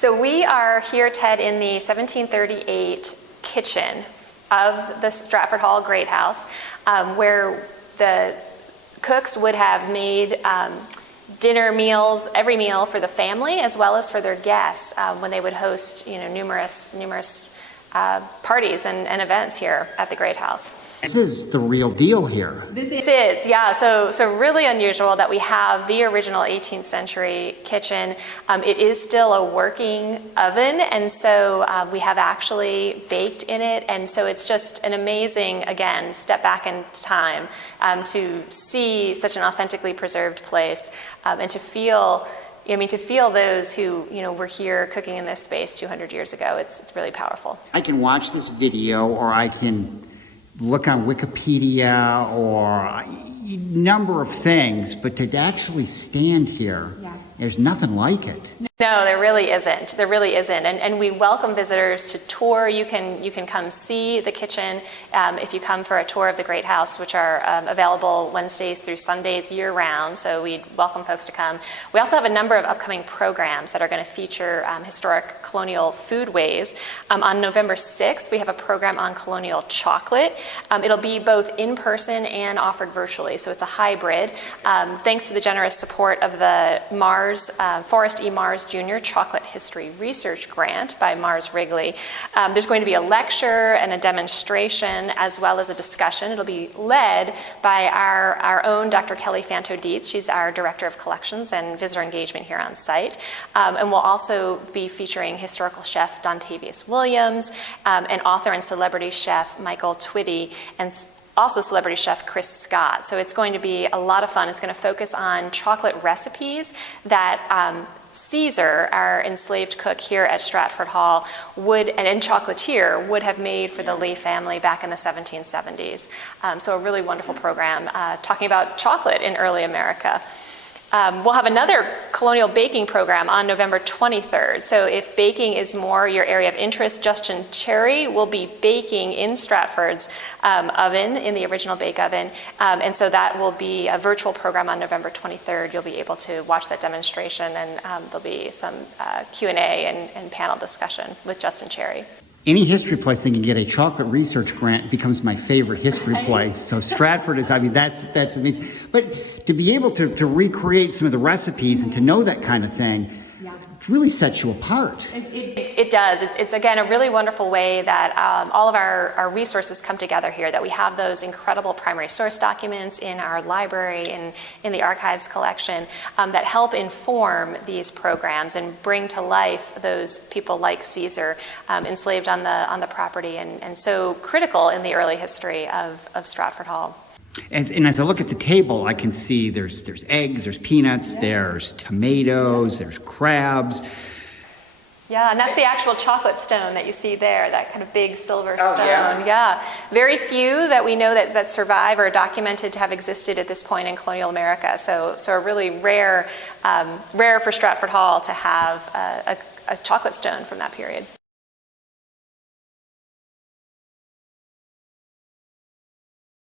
So we are here, Ted, in the 1738 kitchen of the Stratford Hall Great House, where the cooks would have made dinner meals, every meal for the family as well as for their guests when they would host, numerous parties and events here at the Great House. This is the real deal here. This is, yeah. So really unusual that we have the original 18th century kitchen. It is still a working oven, and so we have actually baked in it, and so it's just an amazing, again, step back in time to see such an authentically preserved place and to feel. To feel those who, were here cooking in this space 200 years ago, it's really powerful. I can watch this video, or I can look on Wikipedia, or a number of things, but to actually stand here, there's nothing like it. No, there really isn't. There really isn't. And we welcome visitors to tour. You can come see the kitchen if you come for a tour of the Great House, which are available Wednesdays through Sundays year-round. So we welcome folks to come. We also have a number of upcoming programs that are going to feature historic colonial foodways. On November 6th, we have a program on colonial chocolate. It'll be both in person and offered virtually, so it's a hybrid. Thanks to the generous support of the Forrest E. Mars Jr. Chocolate History Research Grant by Mars Wrigley. There's going to be a lecture and a demonstration as well as a discussion. It'll be led by our own Dr. Kelly Fanto-Dietz. She's our Director of Collections and Visitor Engagement here on site. And we'll also be featuring historical chef Dontavius Williams and author and celebrity chef Michael Twitty and also celebrity chef Chris Scott. So it's going to be a lot of fun. It's going to focus on chocolate recipes that Caesar, our enslaved cook here at Stratford Hall, and chocolatier would have made for the Lee family back in the 1770s. So a really wonderful program talking about chocolate in early America. We'll have another colonial baking program on November 23rd. So if baking is more your area of interest, Justin Cherry will be baking in Stratford's oven, in the original bake oven. And so that will be a virtual program on November 23rd. You'll be able to watch that demonstration, and there'll be some Q&A and panel discussion with Justin Cherry. Any history place that can get a chocolate research grant becomes my favorite history place. So Stratford is, that's amazing. But to be able to recreate some of the recipes and to know that kind of thing, it really sets you apart. It does. It's again, a really wonderful way that all of our resources come together here, that we have those incredible primary source documents in our library and in the archives collection that help inform these programs and bring to life those people like Caesar enslaved on the property and so critical in the early history of Stratford Hall. And as I look at the table, I can see there's eggs, there's peanuts, there's tomatoes, there's crabs. Yeah, and that's the actual chocolate stone that you see there, that kind of big silver stone. Yeah. Very few that we know that survive or are documented to have existed at this point in colonial America. So a really rare for Stratford Hall to have a chocolate stone from that period.